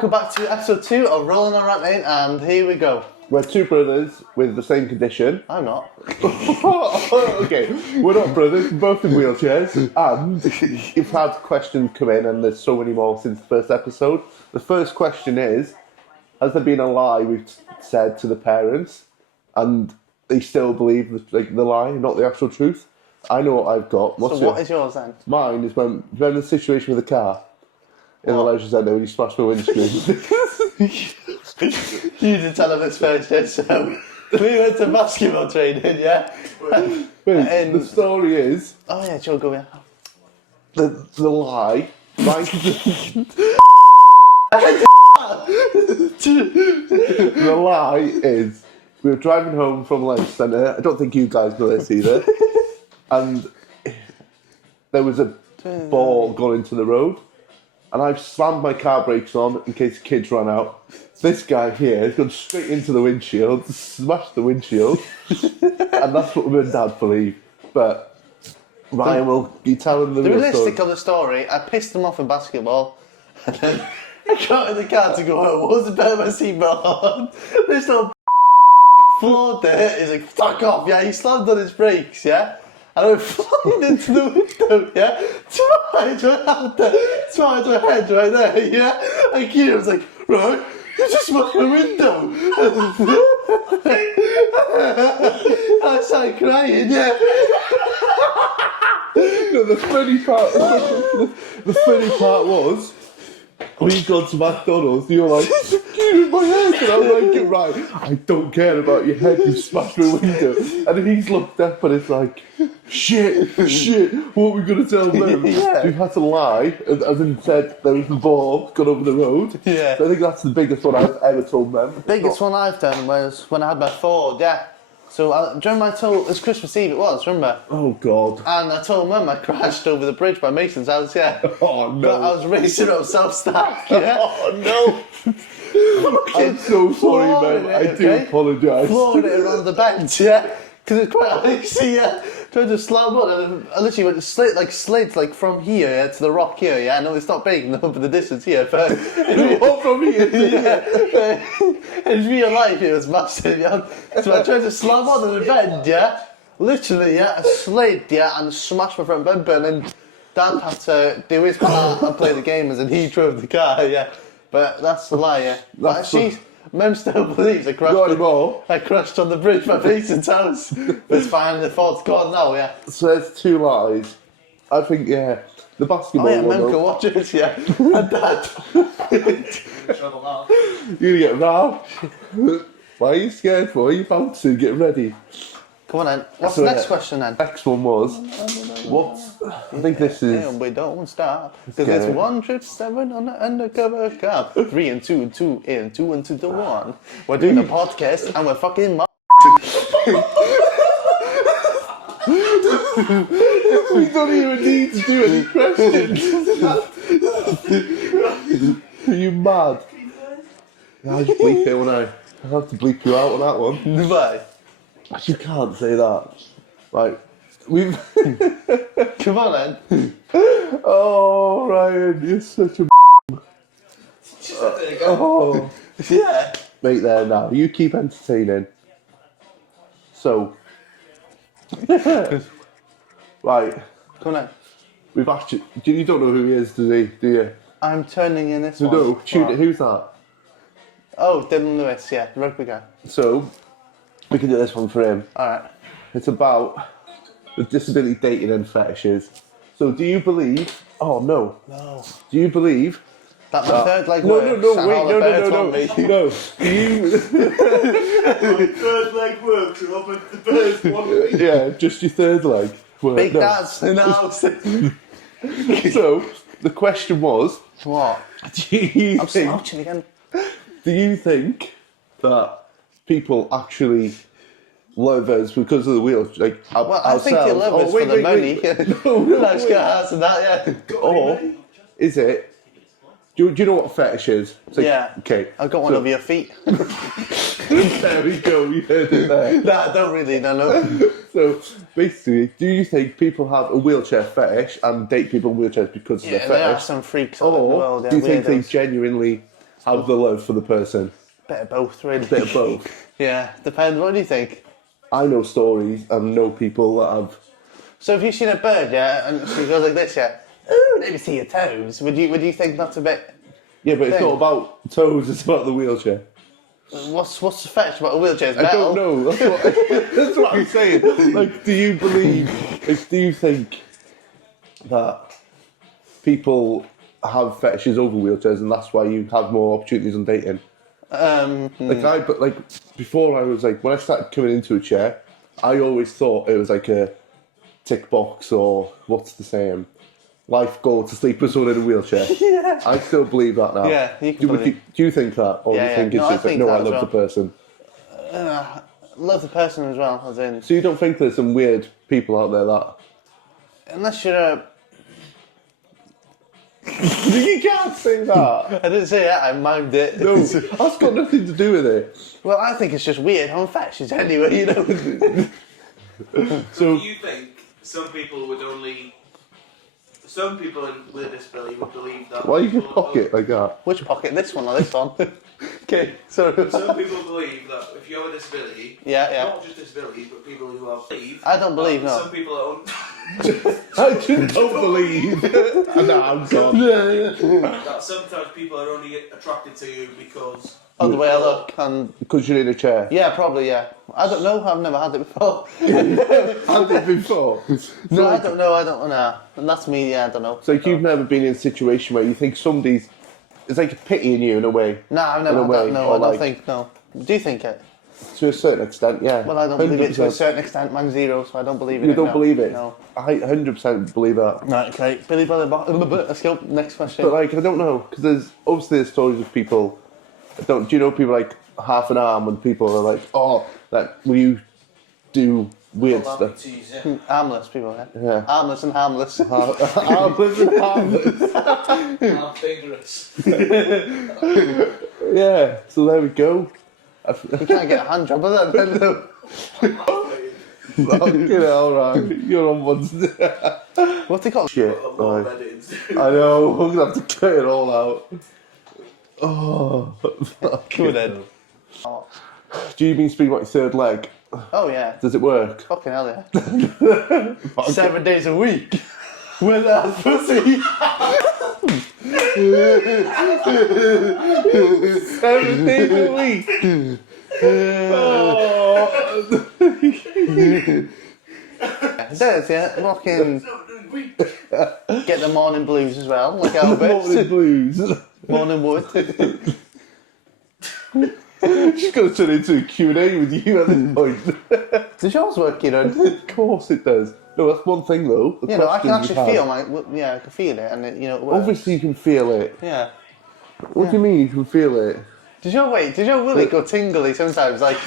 welcome back to episode 2 of Rolling on Ranting, and here we go. We're two brothers with the same condition. I'm not. Okay, we're not brothers, we're both in wheelchairs, and you've had questions come in, and there's so many more since the first episode. The first question is, has there been a lie we've said to the parents, and they still believe the lie, not the actual truth? I know what I've got. So what is yours then? Mine is when the situation with the car in the leisure centre when you smashed my windscreen. You didn't tell them this first, yeah, so we went to basketball training, yeah? Wait, the story is... Oh yeah, Joe, go, yeah. The lie... The lie is, we were driving home from leisure centre. I don't think you guys know this either. And there was a ball going into the road. And I've slammed my car brakes on in case the kids ran out. This guy here has gone straight into the windshield, smashed the windshield, and that's what mum and dad believe. But Ryan, will you tell them the real story? Realistic of the story, I pissed them off in basketball, and then I got in the car to go home. Wasn't better my seatbelt on. This little floored it. He's like, fuck off, yeah. He slammed on his brakes, yeah. And I went flying into the window, yeah? Twice my head right there, yeah? And Kira was like, right, you just smashed the window. I started crying, yeah. No, the funny part was, we'd gone to McDonald's and you were like, Kira, my head. And I was like, right, I don't care about your head, you smashed my window. And then he's looked up and it's like, shit, what are we going to tell them? Yeah. So we had to lie, as in said there was a ball gone over the road. Yeah. So I think that's the biggest one I've ever told them. The biggest one I've done was when I had my Ford, yeah. So do you remember I told, it was Christmas Eve it was, remember? Oh God. And I told Mum I crashed over the bridge by Mason's house, yeah. Oh no. But I was racing up self-stack, yeah. Oh no. I'm so sorry, man. I do apologise. Floored it around the bench, yeah. Because it's quite icy, yeah. Tried to slam on and I literally went to slid from here, yeah, to the rock here, yeah. I know it's not big enough for the distance here, but from here, yeah. In real life it was massive, yeah. So I tried to slam on the bend, yeah. Literally, yeah, I slid, yeah, and smashed my front bumper, and then Dad had to do his part and play the game, and he drove the car, yeah. But that's the lie, yeah. But Mum still believes I crashed on the bridge by Mason's house. But it's fine, the fault's gone now, yeah. So there's two lies. I think, yeah, the basketball one. Mum can watch it, yeah. And Dad. You're gonna get round. Why are you scared for? Are you bouncing? Get ready. Come on then. What's the next question then? Next one was, what? I think this is... Yeah, we don't stop. Because it's 177 on the undercover car. 3 and 2 and 2 and 2 and 2 to 1. We're doing a podcast and we're fucking We don't even need to do any questions. Are you mad? I'll just bleep it, won't I? I'll have to bleep you out on that one. Why? You can't say that. Like, we've... Come on then. Oh, Ryan, you're such a... Oh. Yeah. Mate, there now. You keep entertaining. So... Right. Come on then. We've actually... You don't know who he is, do you? I'm turning in this one. No, tune it. Who's that? Oh, Dylan Lewis, yeah, the rugby guy. So, we can do this one for him. Alright. It's about the disability dating and fetishes. So, do you believe... Oh, no. No. Do you believe... That my third leg No, works. no, and wait, all the birds want me. No. Do you... Third leg works, and the birds want me. Yeah, just your third leg. Big Dad's in the house. So, the question was... What? Do you I'm think... slouching again. Do you think that people actually love us because of the wheels? Like, Well, I think you love us for the money. No, Nice cars and that, yeah. Or is it... Do you know what fetish is? Like, Yeah. Okay. I've got one of your feet. There we go, you heard it there. Nah, I don't really know. So, basically, do you think people have a wheelchair fetish and date people in wheelchairs because of the Yeah, there are fetish? some freaks all over the Or world. do you think they weirdos. genuinely have the love for the person? Bit of both, really. Bit of both. Yeah, depends. What do you think? I know stories and know people that have. So if you've seen a bird, yeah, and she goes like this, yeah, ooh, let me see your toes. Would you think that's a bit? Yeah, but it's Thing. not about toes. It's about the wheelchair. What's the fetch about a wheelchair? It's I metal. don't know. That's what I'm saying. Like, do you believe? Like, do you think that people have fetishes over wheelchairs, and that's why you have more opportunities on dating? Like before I was like, when I started coming into a chair, I always thought it was like a tick box or what's the saying? Life goal to sleep with someone in a wheelchair. Yeah. I still believe that now. Yeah, you can believe. Do you think that, or Yeah, do you think yeah. it's No, I just like, think no, that I as love well. the person? Love the person as well, as in. So you don't think there's some weird people out there that? Unless you're a. You can't say that. I didn't say that, I mimed it. No, that's got nothing to do with it. Well, I think it's just weird how fetishes anyway, you know. So Do you think some people with a disability would believe that? why you can people pocket like that? Which pocket? This one or this one? Okay, sorry. Some people believe that if you have a disability, Yeah. not just disabilities, but people who have believe. I don't believe, no. Some people are I just don't believe. No, I'm gone. that sometimes people are only attracted to you because Oh, the way I look and. Because you're in a chair. Yeah, probably, yeah. I don't know, I've never had it before. Had it before. No, I don't know. And that's me, yeah, I don't know. So you've never been in a situation where you think somebody's. It's like a pity in you in a way. No, I've never In a had way, that, no, or I don't like- think, no. Do you think it? To a certain extent, yeah. Well, I don't believe it to a 100%. certain extent, man, zero, so I don't believe in You it. don't no. believe it? No. I 100% believe that. Right, okay. Billy let's go, next question. But like, I don't know, because there's stories of people. Do you know people like half an arm when people are like, oh, like, will you do weird stuff? Armless people, yeah? Yeah. Armless and harmless. Armless and harmless. I'm dangerous. Yeah, so there we go. You can't get a hand job of that, then, though. Fucking hell, right. You're on one. What's it called? Shit. A lot of Right. edits. I know, we're gonna have to cut it all out. Oh, Cool then. Oh. do you mean speaking about your third leg? Oh, yeah. Does it work? Fucking hell, yeah. 7 days a week. With that pussy. 7 days a week. Oh. It does, yeah. Fucking get the morning blues as well, like Albert. Morning blues. Morning wood. She's going to turn into a Q&A with you at this point. Does yours work, you know? Of course it does. No, that's one thing though. The You know, I can questions actually we feel have. I can feel it, and it, you know, it works. Obviously you can feel it. Yeah. What do you mean you can feel it? Did your willy go tingly sometimes? Like,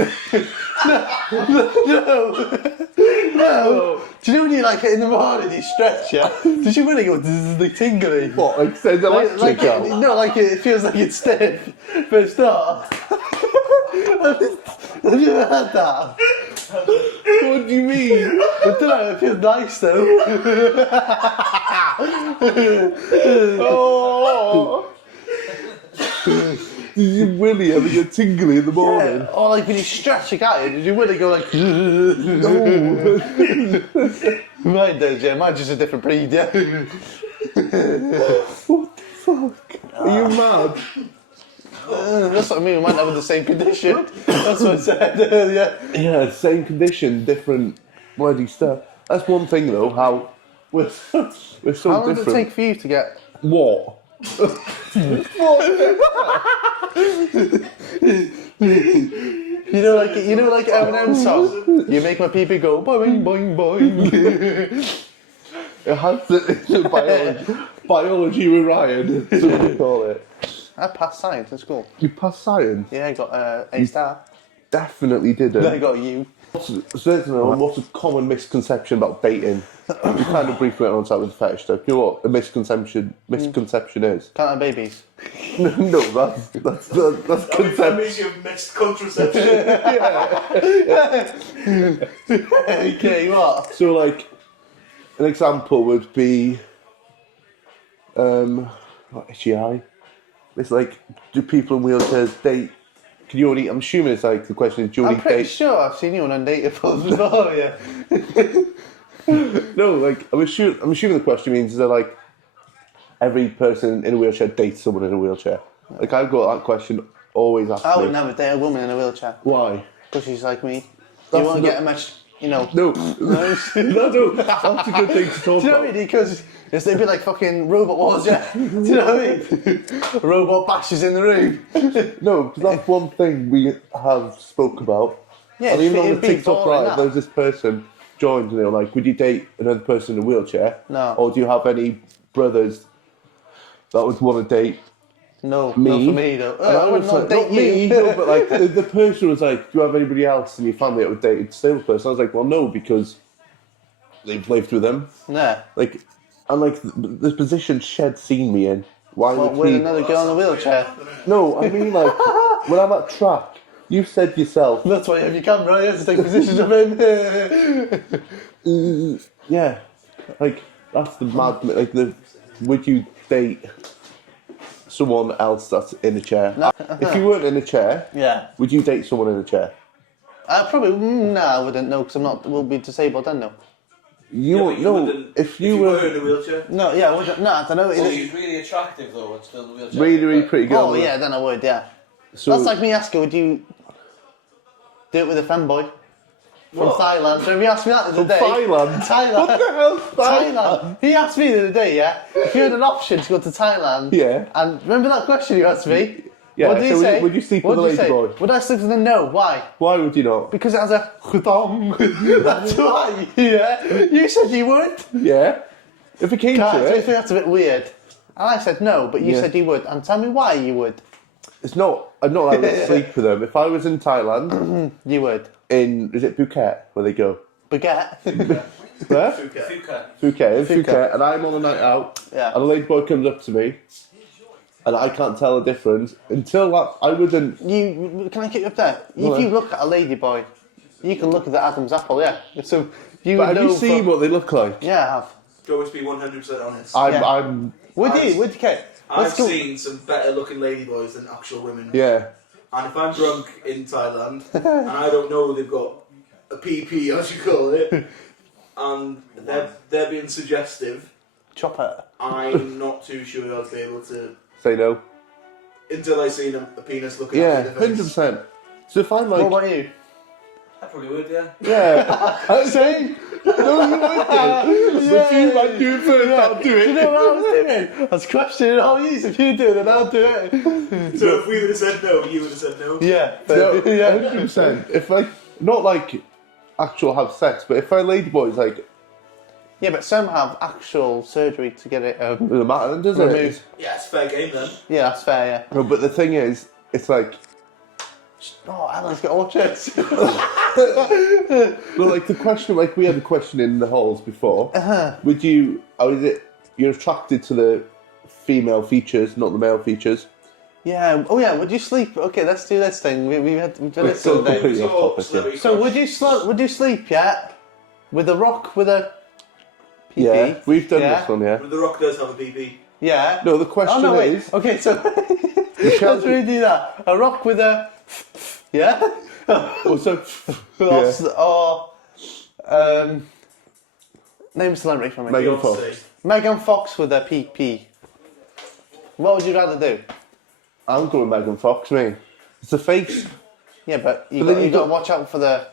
no. Do you know when you like in the morning you stretch, yeah? Did your willy go like tingly? What, like send electric Like out? no, like it feels like it's stiff for a start. Have you ever had that? What do you mean? I don't know, it feels nice though. Oh! Did you really ever get tingly in the morning? Yeah. Or like when you stretch your guy, did you really go like? No. Mine does, yeah. Mine's just a different breed, yeah. What the fuck? Are you mad? That's what I mean. We might have the same condition. That's what I said earlier. Yeah, same condition, different bloody stuff. That's one thing though, how we're so How long different. does it take for you to get? What? You know, like Eminem song. You make my pee go boing boing boing. It has it's a biology with Ryan, so we call it. I passed science in school. You passed science? Yeah, I got A star. Definitely didn't. Then I got U. What's a common misconception about dating? You kind of briefly went on to that with the fetish stuff. You know what a misconception is? Can't have babies. No, that's conception. means you've missed contraception. Okay, what? So, like, an example would be, what, itchy eye? It's like, do people in wheelchairs date? Can you only? I'm assuming it's like the question is, do you only I'm pretty date? sure I've seen you on Undateable before, yeah. No, like I'm assuming the question means is that like every person in a wheelchair dates someone in a wheelchair. Like I've got that question always asked I me. would never date a woman in a wheelchair. Why? Because she's like me. That's You won't not- get a much, you know. No, no, that's a good thing to talk Do you know what I about. mean? Because they'd be like fucking robot wars, yeah. Do you know what I mean? A robot bashes in the room. No, because that's one thing we have spoke about. Yeah, and even on it'd the be TikTok boring, live, that. there's this person joined and they were like, would you date another person in a wheelchair? No. Or do you have any brothers that would want to date No, me? not for me though. And I I would was not like, date not me, you. no, but like the person was like, do you have anybody else in your family that would date a disabled person? I was like, well, no, because they've lived with them. Nah. Like, and like the position Shed seen me in. Why What, would with he? another girl in a wheelchair? No, I mean like when I'm at track, you said yourself. That's why you have your camera, you have to take positions of him. Yeah, like that's the mad. Like the would you date someone else that's in a chair? If you weren't in a chair, Yeah. would you date someone in a chair? I probably, I wouldn't know because will be disabled then, no. You Yeah, won't. but you No, wouldn't- if you were in a wheelchair. No, yeah, I wouldn't. No, I don't know. So he's really attractive though, and still in the wheelchair. really, really pretty girl. Oh, yeah, then I would, yeah. So That's like me asking, would you do it with a femboy from What? Thailand? Remember you asked me that the other day? Thailand. Thailand. What the hell's Thailand? Thailand. He asked me the other day, yeah, if you had an option to go to Thailand. Yeah. And remember that question you asked me? Yeah, What did so you say? would you sleep What with a did you lady say? boy? Would I sleep with a no? Why? Why would you not? Because it has a khudong. That's why. Yeah. You said you would. Yeah. If it came Can't, to do you it, think that's a bit weird? And I said no, but you Yeah. said you would. And tell me why you would. it's not. I'm not allowed to sleep with them. If I was in Thailand, You would. is it Phuket where they go? Baguette. Where? Fuka. Phuket, in Phuket. Phuket, and I'm on a night out, Yeah. and a lady boy comes up to me, and I can't tell the difference until that. I wouldn't. Can I get you up there? Go If you on. look at a lady boy, you can look at the Adam's apple, yeah. So you But have know you seen for- what they look like? Yeah, I have. To always be 100% honest. Yeah. I'm. Would I've- you? Would you? Okay. I've Let's go. seen some better looking ladyboys than actual women. Yeah. And if I'm drunk in Thailand and I don't know they've got a PP, as you call it, and they're being suggestive, Chop it. I'm not too sure I'd be able to Say no. until I seen a penis looking Yeah, at me in the face. 100%. So if I'm What like, about you? I probably would, yeah. yeah, Same. no, you would do. If you might do it first, I'll do Do you it. know what I was doing? I was questioning all you. If you do it, then I'll do it. So if we would have said no, you would have said no. Yeah. No, yeah. 100%. If I, not like actual have sex, but if a lady boy's like, Yeah, but some have actual surgery to get it. it doesn't matter, does Removed. it? Yeah, it's fair game then. Yeah, that's fair. Yeah. No, but the thing is, it's like, Oh, Alan's got orchards. well, like the question, like we had a question in the halls before. Would you, or is it, you're attracted to the female features, not the male features? Yeah. Oh yeah. Would you sleep? Okay, let's do this thing. We've done this So all day. completely off So, topic, celebrity So crush. would you sleep? Yeah, with a rock with a. PP? yeah, we've done Yeah. this one, yeah. But The Rock does have a PP. Yeah. No, the question Oh no! Wait. is, Okay, so let's redo that. A rock with a. Yeah. also, Or name a celebrity for me. Megan Beyonce. Fox. Megan Fox with a PP. What would you rather do? I'm going Megan Fox, me. It's the face. Yeah, but But then you got to got- watch out for the.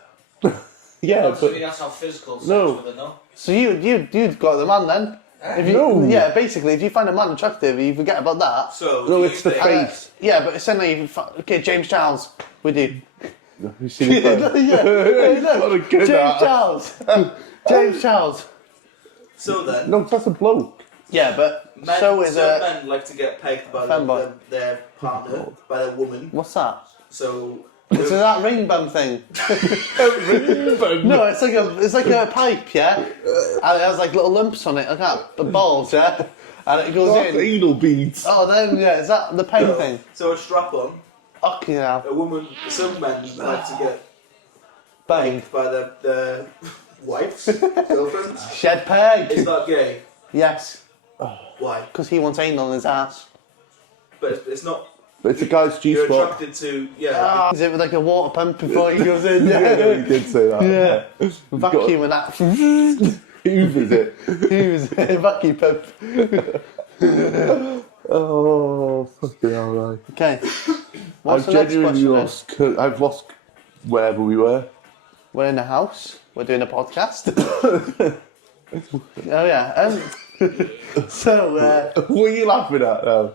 Yeah, Obviously, but that's how physical sex No. with it, no? So you'd got the man then. If you, No. Yeah, basically, if you find a man attractive, you forget about that. So, no, do it's you the think- face. Yeah, but suddenly, okay, James Charles, would you? Have you seen it? What a good James art. Charles. James Charles. So then, No, that's a bloke. Yeah, but men, so is some a. men like to get pegged by Femboy. their partner, by their woman. What's that? So, It's that ring bum thing. No, it's like a pipe, yeah, and it has like little lumps on it, like that, the balls, yeah, and it goes That's in. anal beads. Oh, then yeah, is that the pain thing? so a strap on. Okay, now A woman, some men like to get bang, pegged by their wives, girlfriends. shed peg. Is that gay? Yes, Why? because he wants anal in his ass. but it's not. But it's a guy's G You're spot. attracted to, yeah. Is it with like a water pump before he goes in? Yeah, he did say that. Yeah. Vacuum and that. Hoovers it. He was a vacuum pump. Oh, fucking hell, right. Okay. What's I've the next genuinely question? lost. I've lost wherever we were. We're in the house. We're doing a podcast. Oh yeah. So. What are you laughing at now?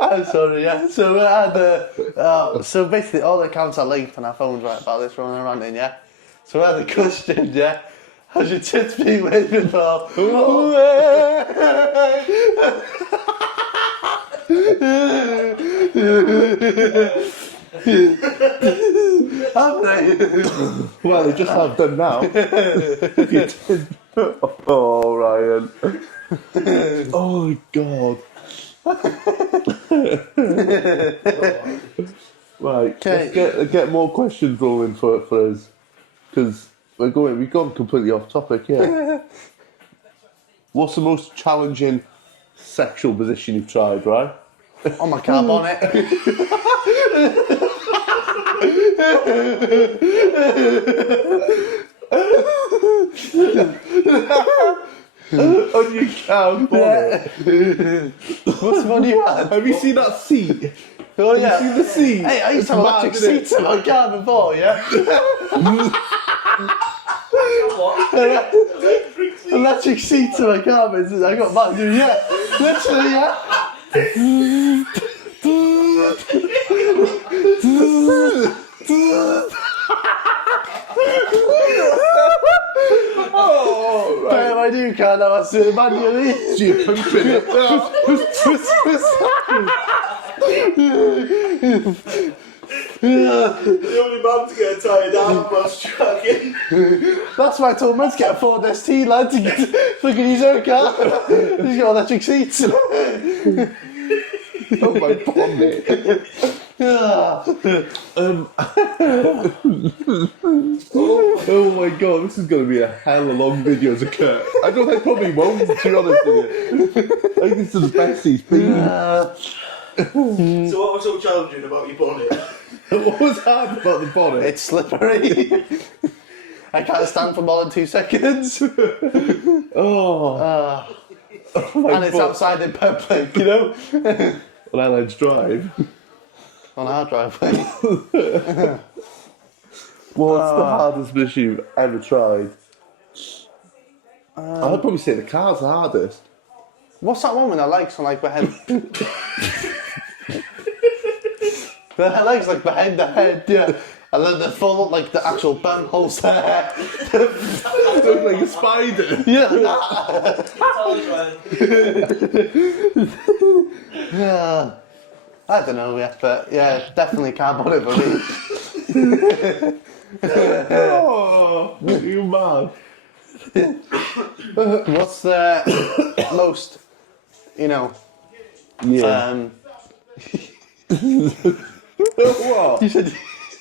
I'm sorry. Yeah. So we had. So basically, all the accounts are linked on our phones right about this running around in. Yeah. So we had a question. Yeah. Has your tits been wet before? Have they? Well, they just have done now. Oh, Ryan. Oh, my God. Right, Okay. let's get more questions rolling for us. Because we've gone completely off topic, yeah. What's the most challenging sexual position you've tried, right? On my car bonnet. On your car bonnet. What's the one you had? Have you seen that seat? Oh yeah. Have you seen the seat? Hey, I used to have It's electric mad, isn't it? seats in my car before, yeah? What? Electric seats in my car, but I got mad, yeah. Literally, yeah. Oh, right. But my new car now, I see manually. You're pumping it. The only man to get tired out whilst trucking. That's why I told him to get a Ford ST, lad, to get fucking his own car. He's got electric seats. Oh, my bonnet. Oh my God, this is going to be a hell of a long video as a cut. I probably won't, to be honest with you. I think this is the best he's been. So what was so challenging about your bonnet? What was hard about the bonnet? It's slippery. I can't stand for more than 2 seconds. Oh my And it's God. outside in public, you know? On Alan's Drive. On our driveway. What's the hardest position you've ever tried? I'd probably say the car's the hardest. What's that one with their legs on like behind? Their legs like behind the head, yeah. And then they fall up like the actual bum holes there. Look like a spider. Yeah, Tell us, Ryan. yeah. I don't know yet, but yeah, definitely can't put it for me. Oh, you mad. What's the most, you know, Yeah. What? you said,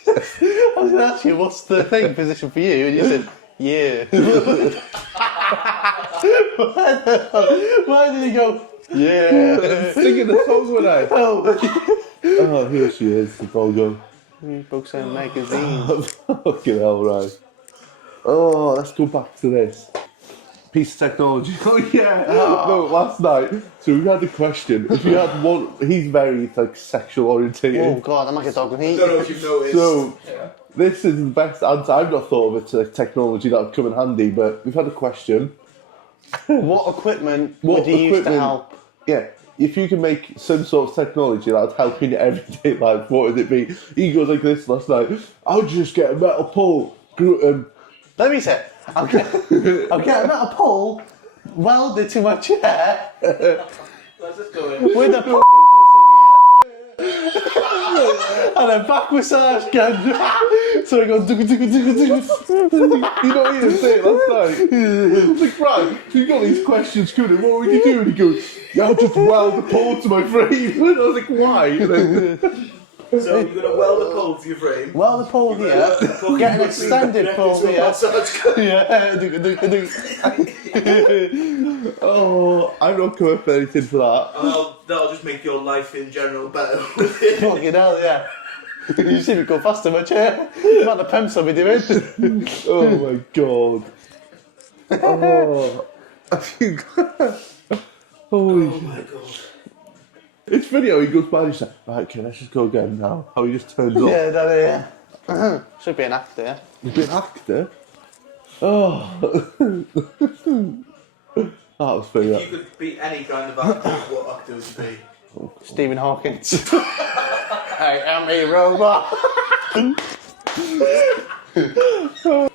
I was going to ask you, what's the thing position for you? And you said, yeah. Why did you go, yeah? Singing the song when I. Oh, Oh, here she is, the Bogo. books and magazines. Fucking hell, right. Oh, let's go back to this. Piece of technology. Oh, yeah. No, last night, so we had a question. If you had one, he's very, like, sexual orientated. Oh God, I'm like a dog with I heat. don't know if you've noticed. So, this is the best answer. I've not thought of it to technology that would come in handy, but we've had a question. What equipment What would you use to equipment- help? Yeah, if you can make some sort of technology that would help in your everyday life, what would it be? He goes like this last night. I would just get a metal pole. Let me say, I'll get a metal pole welded to my chair Let's just go in. with a fucking and a back massage gun. So I go. You know what he was saying last night? I was like, right, so you got these questions coming, what would you do? And he goes, yeah, I'll just weld a pole to my frame. And I was like, why? And then, So you're gonna weld a pole to your frame. Weld the pole here. Get an extended pole here. Massage gun. Yeah. Oh, I'm not coming for anything for that. And that'll just make your life in general better. Fucking hell, yeah. You see me go faster much, yeah? What the pimps will be doing. Oh my god. Oh. Holy Oh my god. It's funny how he goes by and he's like, right, okay, let's just go again now. How he just turns up. Yeah, that, yeah. Should be an actor, yeah? He's been an actor. Oh. That was funny. If you could be any kind of actor, what actor would you be? Stephen Hawking. I am a robot.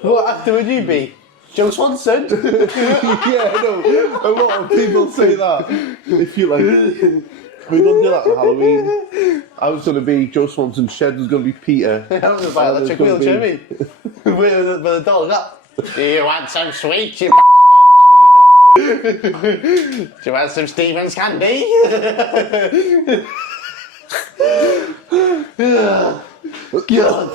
What actor would you be? Joe Swanson? Yeah, I know. A lot of people say that. If you like, we're gonna do that on Halloween. I was gonna be Joe Swanson. Shed was gonna be Peter. I was gonna buy an electric wheelchair, me. With a dog, that. Do you want some sweets, you Do you want some Stevens candy? God.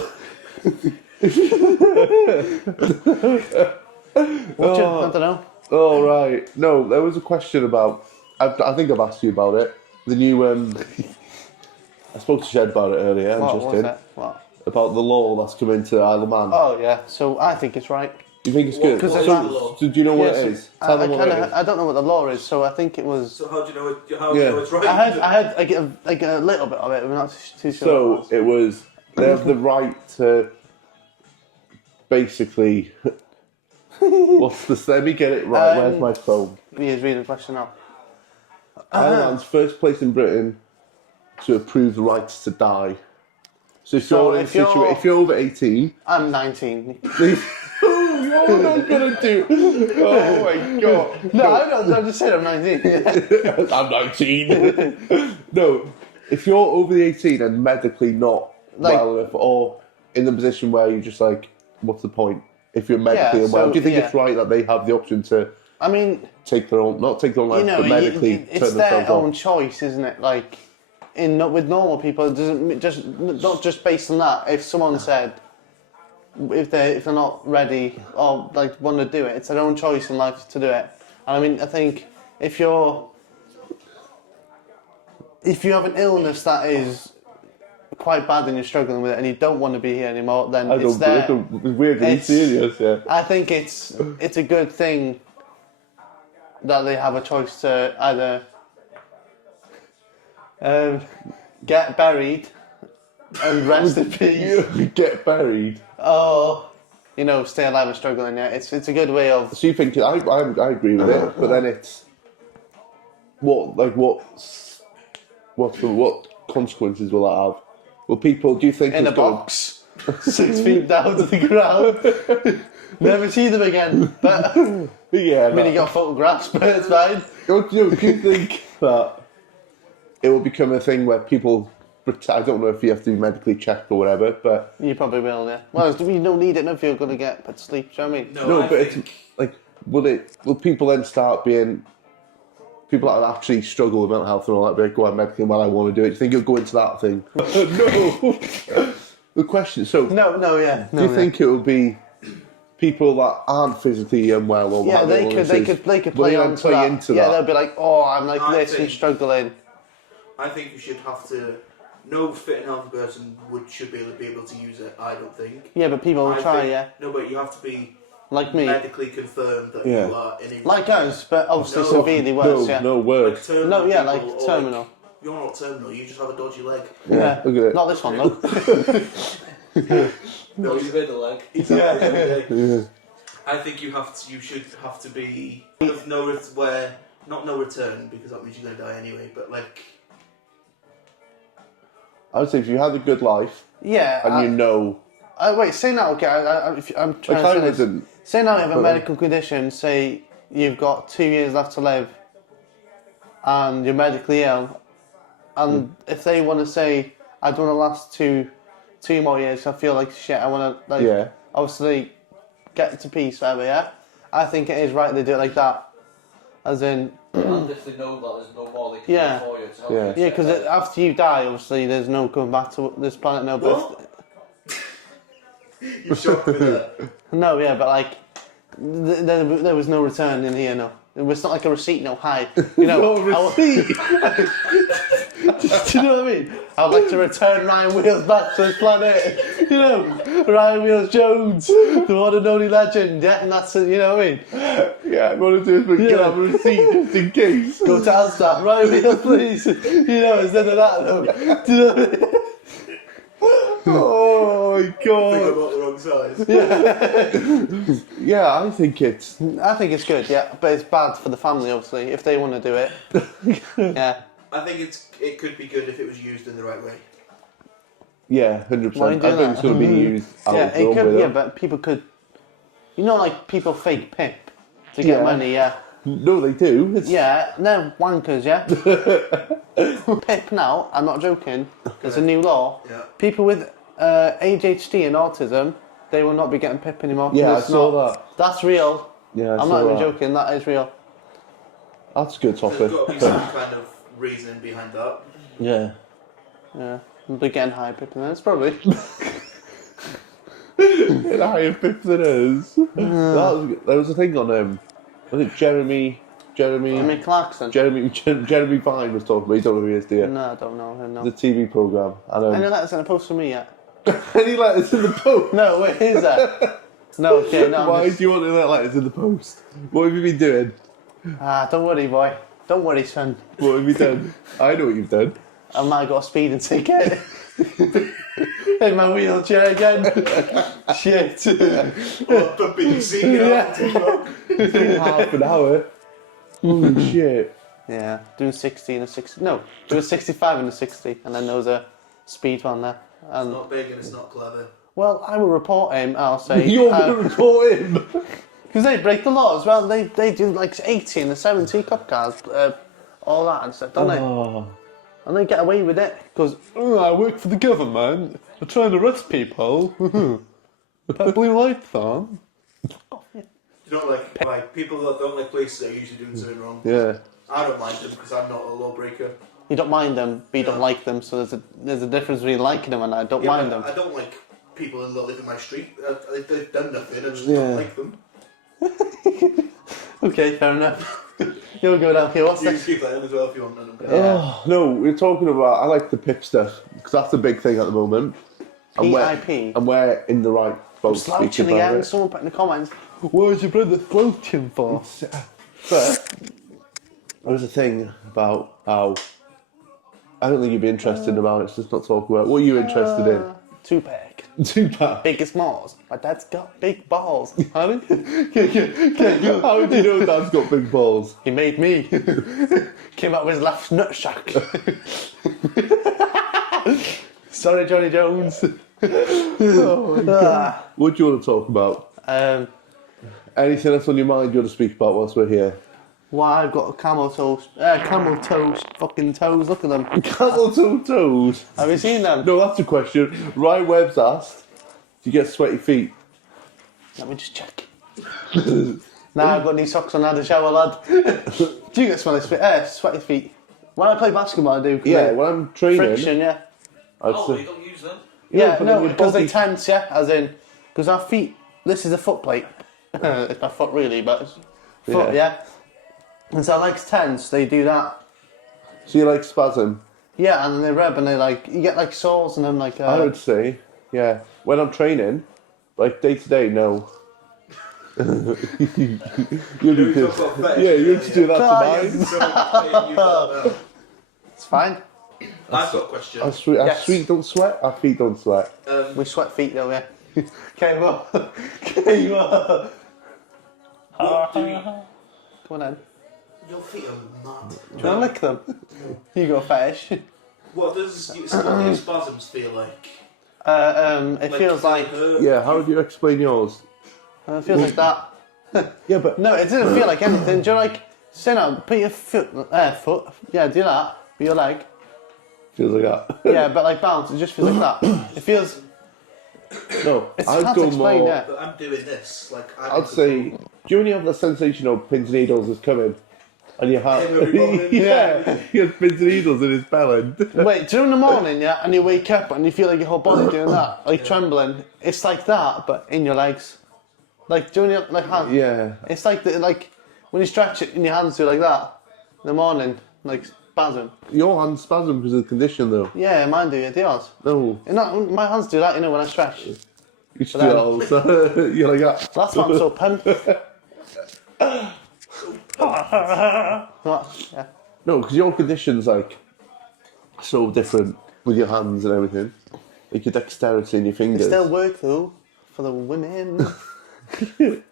I don't know. Oh right. No, there was a question about. I think I've asked you about it. The new. I spoke to Shed about it earlier. What and was Justin it? What? about the law that's come into Isle of Man. Oh yeah. So I think it's right. You think it's good? 'Cause What it's is not- the law? So do you know what Yeah, it so is? Tell them what it is. I don't know what the law is, so I think it was. So how do you know it's right? I had like a little bit of it. We're not too sure. So what it it was. They have the right to. Basically. What's the? Let me get it right. Where's my phone? was. He is reading the question now. Ireland's first place in Britain to approve the right to die. So if So you're if you're- if you're over 18, I'm 19. you're not gonna do. Oh my god! No, I'm just saying I'm 19. I'm 19. No, if you're over the 18 and medically not Like- well enough, or in the position where you're just like, what's the point? If you're medically Yeah, unwell, so- do you think yeah. it's right that they have the option to I mean, take their own, not take their own life, you know, but medically it's turn their themselves own off? choice, isn't it? Like, with normal people, it doesn't just not just based on that. If someone said if they're not ready or like want to do it, it's their own choice in life to do it. And I mean, I think if you have an illness that is quite bad and you're struggling with it and you don't want to be here anymore, then I it's there. don't. It's weirdly It's- serious, yeah. I think it's a good thing that they have a choice to either get buried and rest in peace, You get buried. or stay alive and struggling. Yeah, it's a good way of. So you think I agree with it, but then it's what consequences will that have? Will people? Do you think In a it's going- box, 6 feet down to the ground. Never see them again. But I Yeah. mean, you got photographs, but it's fine. Do you think that it will become a thing where people? I don't know if you have to be medically checked or whatever, but You probably will, yeah. Well, you don't need it if you're going to get put to sleep. Do you know what I mean? no, I but think, it's like, will people then start being people that actually struggle with mental health and all that? Be like, go out medically, well, I want to do it. Do you think you'll go into that thing? No. The question. So, No, yeah. do you think it will be people that aren't physically unwell or Yeah, have they illnesses, could will play they on to play that. into Yeah, that? they'll be like, oh, I'm like I this and think- struggling. I think you should have to. No fit and healthy person should be able to use it. I don't think. Yeah, but people will I try, think- yeah. No, but you have to be Like me. medically confirmed that Yeah. you are in a Like us, but obviously No. severely worse, yeah. No word. terminal. No, yeah, people, like or, terminal. you're not terminal. You just have a dodgy leg. Yeah. Look at it. Not this one, though. No, You've made the leg. Yeah. I think you should have to be with no return because that means you're gonna die anyway. But like, I would say if you had a good life Yeah. and you know, wait, say now, okay, I'm like trying I to say this. wasn't. Say now you have a But- medical condition, say you've got 2 years left to live, and you're medically ill, and if they want to say, I don't want to last two more years, I feel like shit, I want to, like, Yeah. obviously get to peace, whatever, yeah? I think it is right they do it like that. As in, And if they know that there's no more they can Yeah. do for you to help Yeah. you yeah, accept because that. after you die, obviously, there's no coming back to this planet, no, but what? You shocked me there. no, yeah, but like, there was no return in here, no. It was not like a receipt, no, hi. You know, No receipt. do you know what I mean? I'd like to return Ryan Wheels back to the planet. You know, Ryan Wheels Jones, the one and only legend, yeah, and that's it, you know what I mean? Yeah, I'm going to do is we Yeah. can have a receipt just in case. Go to Asda, Ryan Wheels, please. You know, instead of that, though. Do you know what I mean? Oh my Think god. about the wrong size. Yeah, I think it's. I think it's good, yeah, but it's bad for the family, obviously, if they want to do it. Yeah. I think it could be good if it was used in the right way. Yeah, 100%. Why are I you think doing it's going to be used out Yeah, of it could, with yeah, it. but people could. You know, like people fake pimp to get Yeah. money, yeah. No, they do. It's, Yeah, they're wankers, yeah. Pip now, I'm not joking, there's a new law. Yeah. People with ADHD and autism, they will not be getting pip anymore. Yeah, I It's saw not- that. That's real. Yeah, I I'm saw not even that. joking, that is real. That's a good topic. There's got to be some kind of reasoning behind that. Yeah. Yeah. They're getting high pip and that's probably. In higher pips than us. There was a thing on was it Jeremy Clarkson. Jeremy Vine was talking about. You don't know who he is, do you? No, I don't know him, no. The TV programme. And, Any letters in a post for me yet? any letters in the post? No, wait, is there? No, okay, no. I'm Why just- do you want any letters in the post? What have you been doing? Don't worry, boy. Don't worry, son. What have you done? I know what you've done. I might have got a speeding ticket. In my wheelchair again. Shit. Or pumping the seat Yeah. Half an hour. Holy shit. Yeah, doing 60 and a 60. No, doing 65 and a 60, and then there was a speed one there. It's And not big and it's not clever. well, I will report him. I'll say You're going to report him. because they break the law as well. They do like 80 and a 70 cop cars, all that and stuff, don't they? Oh. And they get away with it because I work for the government. I'm trying to arrest people. Blue lights on. You don't like people that don't like police are usually doing something wrong. Yeah. I don't mind them because I'm not a lawbreaker. You don't mind them, but you don't Yeah. like them. So there's a difference between liking them and I don't mind them. I don't like people that live in my street. They've done nothing. I just Yeah. don't like them. Okay, fair enough. You'll go down here. What's You can next? keep that in as well if you want. I don't care. Yeah. Oh, no, we're talking about. I like the pip stuff because that's the big thing at the moment. And we're- PIP. And we're in the right boat Slouching speaking about again. it. Someone put in the comments, "Why's your brother slouching for?" But there was a thing about how I don't think you'd be interested about it. So let's not talk about it. What are you interested in? Two-pack. Tupac. Biggest balls. My dad's got big balls. Honey? How do you know Dad's got big balls? He made me. Came out with his left nutsack. Sorry, Johnny Jones. Ah, What do you want to talk about? Anything else on your mind you want to speak about whilst we're here? why I've got camel toes, fucking toes. Look at them. Camel toe toes. Have you seen them? No, that's a question. Ryan Webb's asked, do you get sweaty feet? Let me just check. Nah, I've got new socks on. I had a shower, lad. Do you get sweaty feet? When I play basketball, I do. 'cause Yeah, they- when I'm training, friction, yeah. I'd Oh, say, you don't use them? Yeah, but no, then your because they body- tense, yeah, as in, because our feet, this is a foot plate. It's my foot really, but it's foot, Yeah. yeah. And so our legs tense, they do that. so you like spasm? Yeah, and they rub and they like, you get like sores and then like, I would say, yeah. When I'm training, like day to day, no. you do talk this. about fetish, Yeah, you just do that Oh, to yes. mine. So, hey, you got it's fine. that. I've got a question. Our Yes. feet don't sweat. Our feet don't sweat. We sweat feet though, yeah. Okay, well, okay, well. What do you, Come on then. your feet are mad. Do you want to lick them? You got a fetish. What does your spasms feel like? It feels like, hurt? Yeah, how would you explain yours? it feels like that. Yeah, but No, it doesn't feel like anything. Do you like, sit down, put your foot, yeah, do that, with your leg. feels like that. Yeah, but like bounce, it just feels like that. It feels, No, it's I'd hard to go explain, more. yeah. But I'm doing this. Like I'd say, do you only have the sensation of pins and needles is coming, and your heart? Every morning. Yeah, he has pins and needles in his belly. Wait, during the morning, yeah, and you wake up and you feel like your whole body doing that, like trembling. It's like that, but in your legs. Like, doing your like hand. Yeah. It's like when you stretch it in your hands do like that in the morning, like spasm. Your hands spasm because of the condition, though. Yeah, mine do. Yeah, do yours? No. My hands do that, you know, when I stretch. You should do that all the time. You're like that. That's why I'm so pumped. Yeah. No, because your condition's like so different with your hands and everything. Like your dexterity and your fingers. It still work though for the women.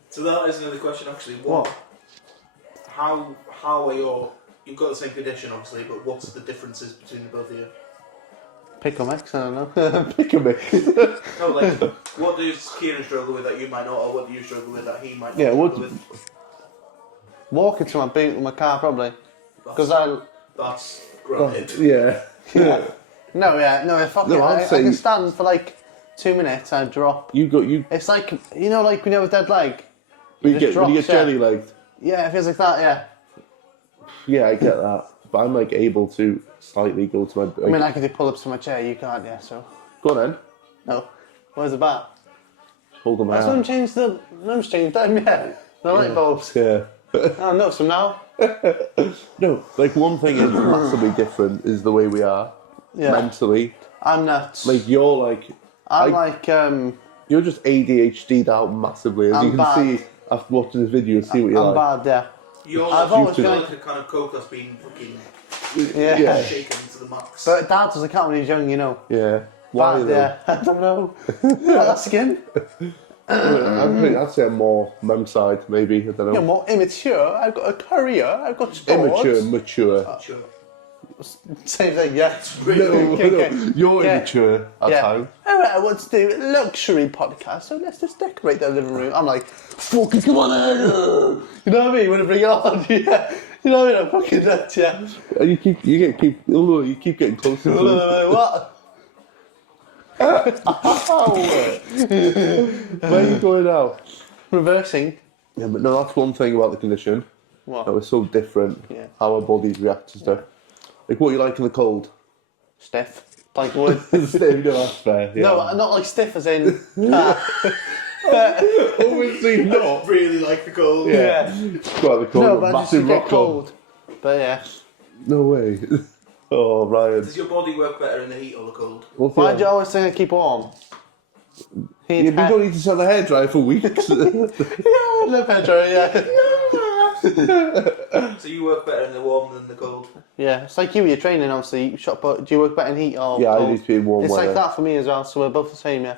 So that is another question, actually. What? How are you've got the same condition, obviously, but what's the differences between the both of you? Pick a mix, I don't know. Pick a mix. No, like, what does Kieran struggle with that you might not, or what do you struggle with that he might not Yeah, struggle with? Walking to my boot with my car probably. Because That's granted. Yeah. No, fuck No, it. I'd I say- can stand for like 2 minutes, I drop. You It's like, you know, like when you have a dead leg? when you just get drops, jelly legged. Yeah, it feels like that, yeah. Yeah, I get that. But I'm like able to slightly go to my. Like, I mean, I can do pull-ups in my chair, you can't, yeah, so. go on then. No. Where's the bat? Hold them Has out. mum changed them, yeah. The light bulbs. Yeah. Oh, no, so now? No, like one thing is massively different is the way we are Yeah. mentally. I'm nuts. Like you're like you're just ADHD'd out massively, as I'm you can bad. see after watching this video. See what you're I'm like. bad, yeah. You're I've like, always you're been like a kind of coke that's been fucking Yeah. shaken to the max. But Dad was a cat when he was young, you know. Yeah. Why Bad, though? yeah. I don't know. That skin. I'd say I'm more mum side, maybe. I don't know. You're more immature. I've got a career. I've got sports. Immature, mature. Sure. Same thing, yeah. No, Okay, no, okay. you're Yeah. immature at Yeah. times. All right, I want to do a luxury podcast, so let's just decorate the living room. I'm like, fucking come on in. You know what I mean? When I bring it on, yeah. You know what I mean? I'm fucking nuts, yeah. And you keep getting closer to it. What? Where are you going now? Reversing. Yeah, but no, that's one thing about the condition. What? That we're so different. Yeah. How our bodies react to stuff. Like what you like in the cold. Stiff. Like wood. Steve, no, that's fair. Yeah. No, not like stiff as in. Obviously not. Really like the cold. Yeah. Quite the cold. No, but I just massive get rock on. cold. But yeah. No way. Oh, Ryan. Does your body work better in the heat or the cold? What's Why that? do you always think I keep warm? Yeah, but you don't need to sell the hairdryer for weeks. Yeah, I love hairdryer, yeah. So you work better in the warm than the cold? Yeah, it's like you with your training, obviously. Shot put. Do you work better in heat or Yeah, I cold? need to be in warm It's weather. like that for me as well, so we're both the same, yeah.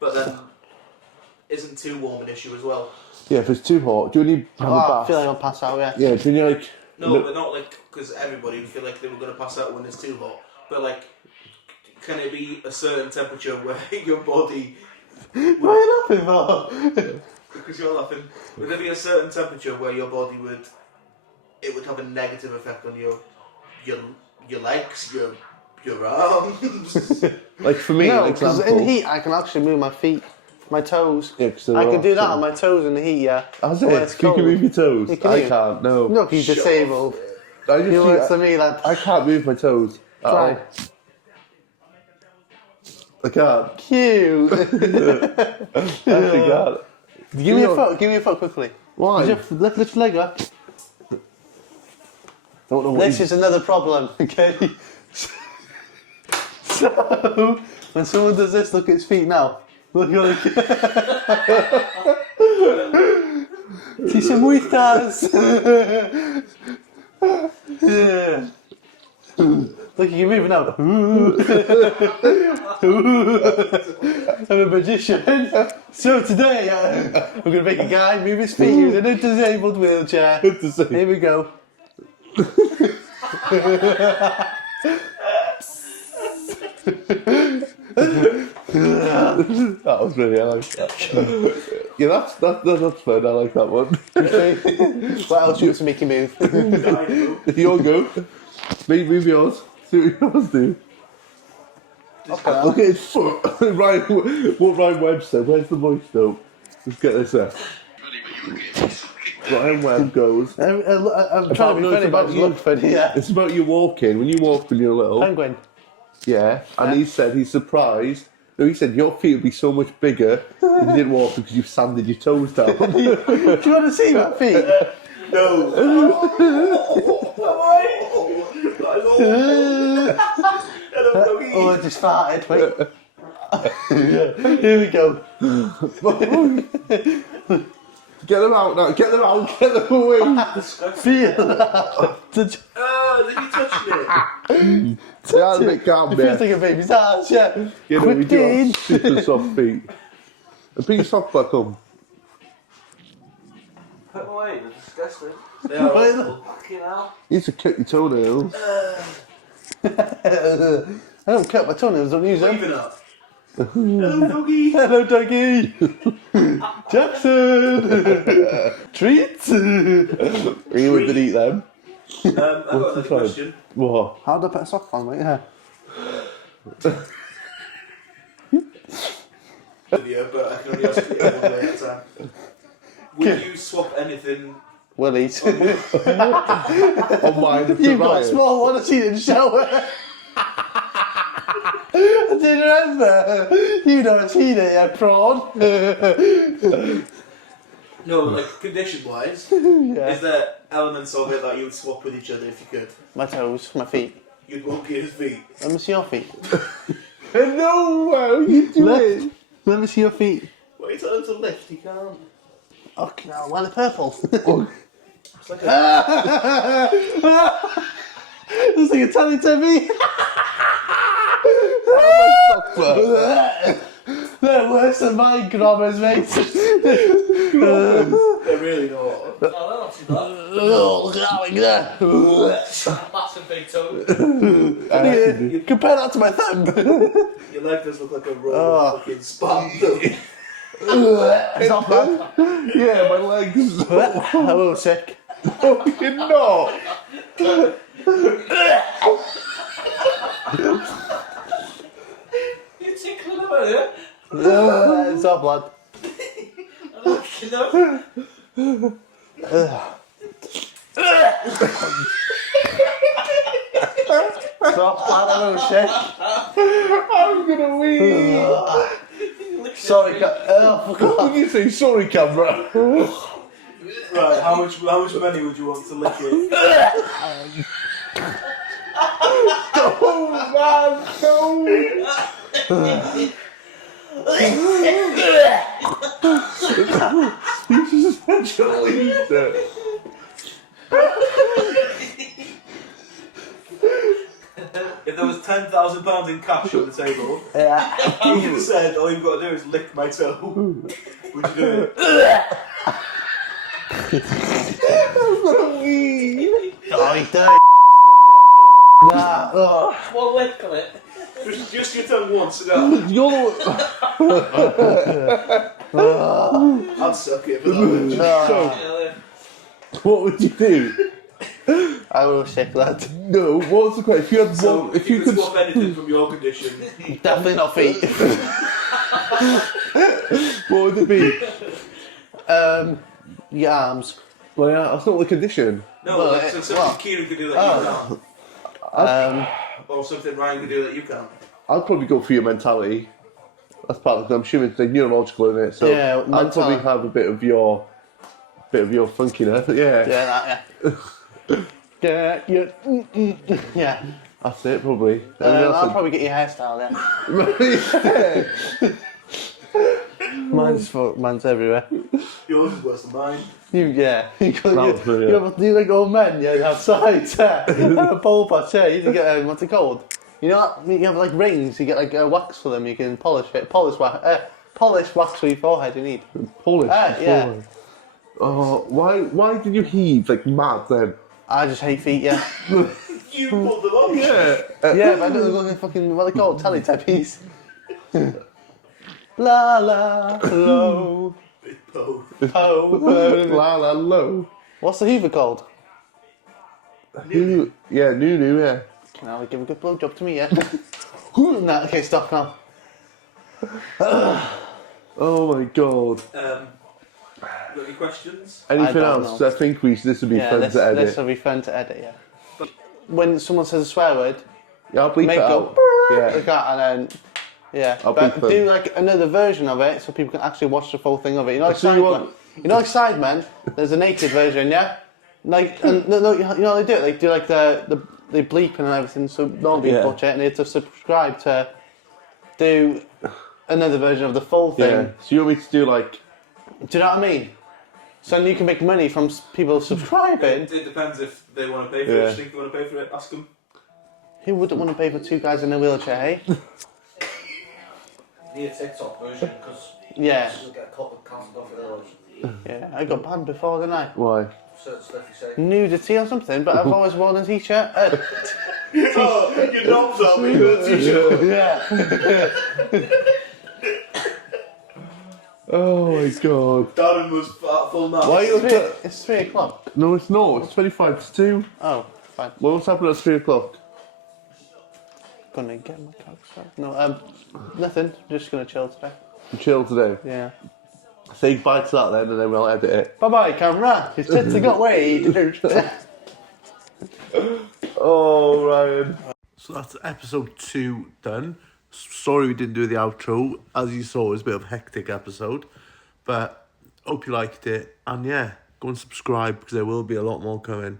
But then, isn't too warm an issue as well? Yeah, if it's too hot, do you need to have Oh, a I bath? feel like I'll pass out, yeah. Yeah, do you need like... No, but not like, because everybody would feel like they were going to pass out when it's too hot. But like, can it be a certain temperature where your body... What are you laughing for? Because you're laughing. Would there be a certain temperature where your body would... It would have a negative effect on your legs, your arms? Like for me, No, an because example... in heat I can actually move my feet, my toes. Yeah, 'cause they're I can do that relaxing. on my toes in the heat, yeah. How's When it? it's You can cold. move your toes. You can I you? can't, no. No, because you're Shut disabled. I just You work see, to me like... I can't move my toes at Try. all. I can't. Cute. I actually can't. Give me a foot. Give me a foot quickly. Why? Just lift your leg up. Don't know what This you- is another problem, okay? So, when someone does this, look at his feet now. Look at See some muitas. Yeah. Look, you're moving now. I'm a magician. So today, I'm going to make a guy move his feet using a disabled wheelchair. Here we go. That was really, I like that. Yeah, that's fun, I like that one. What else do you want to make you move? Your go. Move yours. See what yours do. Look at his foot. Ryan, what Ryan Webb said. Where's the voice note? Let's get this up. Ryan Webb goes. I'm trying to be funny, but it looks funny, yeah. It's about you walking. When you walk when you're little. Penguin. Yeah. And Yeah. he said he's surprised No, he said your feet would be so much bigger if you didn't walk because you've sanded your toes down. Do you want to see my feet? No. Hello, doggy. Oh, I just farted. Wait. Here we go. Get them out now. Get them out. Get them away. Feel that. Did you touch it? They are a bit calm, It yeah. feels like a baby's ass, yeah. You know, we do Quick have super soft feet. And put your sock back on. Put them away, they're disgusting. They are Wait. awful. Fucking hell. You need to cut your toenails. I don't cut my toenails, don't use them. Leaving up. Hello, doggy. Hello, doggy. Jackson. Treats. You wouldn't eat them. I've got another question. What? How do I put a sock on, mate? Yeah. Video, but I can only ask you one way at a time. Would you swap anything? Willies. On mine. You've got a small one, I've seen it in the shower. I didn't remember. You know I've seen it, yeah, prawn. No, like condition-wise, Yeah. is there elements of it that you would swap with each other if you could? My toes, my feet. You'd want Peter's feet. Let me see your feet. No, how you do it? Let me see your feet. What are you telling him to lift? He can't. Okay, now, why the purple? It's like a... It's like a Teletubby. They're worse than my grommers, mate. They're really not. Oh, they're not too bad. Oh, look at that one there. Massive big toe. Compare that to my thumb. Your leg does look like a raw fucking spot. It's not bad. Yeah, my legs. I'm a little sick. No, you're not. You're tickling them, are you? It's not blood. You know? Stop blood, I'm a little sick. I'm gonna wee. Sorry, oh, fuck off. What did you say? Sorry, camera. Right, how much money would you want to lick it? Oh, man, no. He's such a loser. If there was £10,000 in cash on the table, Yeah. you said all you've got to do is lick my toe, would you do it? Oh, he's dirty. Nah, oh. One lick on it. Just your tongue once and go. You're I'd suck it for that much. So, what would you do? I will sick, lad. No, what was the question? If you had So, one, if you could swap anything from your condition, Definitely not feet. what would it be? Your arms. Well, yeah, that's not the condition. no, Well, like, so something what? Kieran could do that you can't, or something Ryan could do that you can't. I'd probably go for your mentality. That's part of it. I'm assuming it's neurological in it, so Yeah, I'd probably mentality. have a bit of your funkiness. Yeah, Yeah, that, yeah. Yeah. that's it probably. Anything else I'll I'd- probably get your hairstyle then. Yeah. Mine's everywhere. Yours is worse than mine. Yeah. You was brilliant. do like old men, yeah, have sides, and a bowl patch, yeah. You can get, what's it called? You know what? You have like rings, you get like wax for them, you can polish it. Polish wax for your forehead you need. Polish. Yeah. Polish. Oh, why did you heave like mad then? I just hate feet, yeah. You put them on. Yeah. Yeah, but I don't look like fucking, what are they called? Teletubbies. La la, low, Oh. po. La la low. What's the Hoover called? New, yeah, new, yeah. Now give a good blowjob to me, yeah. Nah, okay, stop now. Oh my god. Got any questions? Anything don't else? know. I think this would be Yeah, fun this to edit. will be fun to edit, yeah. When someone says a swear word, Yeah, I'll bleep make it go out. Yeah. like that, and then Yeah, I'll but be fun. do like another version of it so people can actually watch the full thing of it. You know, like So you Sidemen. want- You know, like Sidemen. There's a naked version, yeah. Like, and no, you know they do it. They do like the bleeping and everything, so no one can Yeah. watch it, and they have to subscribe to do another version of the full thing. Yeah. So you want me to do like? Do you know what I mean? So then you can make money from people subscribing. It depends if they want to pay for Yeah. it. If they want to pay for it, ask them. Who wouldn't want to pay for two guys in a wheelchair, hey? Need a TikTok version because Yeah, you'll get cancelled off of those. yeah. I got banned before, didn't I? Why? Certain stuff you say. Nudity or something, but I've always worn a t-shirt. Oh, your knobs are me, your t-shirt. Yeah. Oh my god. Darren was full now. Why are you? It's 3 o'clock. No, it's not. It's 25 to 2. Oh, fine. What's happening at 3 o'clock? Gonna get my cogs out. No, nothing. Just gonna chill today. You chill today. Yeah. Say goodbye to that then, and then we'll edit it. Bye bye, camera. His tits have got weighed. Oh, Ryan. So that's episode 2 done. Sorry we didn't do the outro. As you saw, it was a bit of a hectic episode. But hope you liked it. And yeah, go and subscribe because there will be a lot more coming.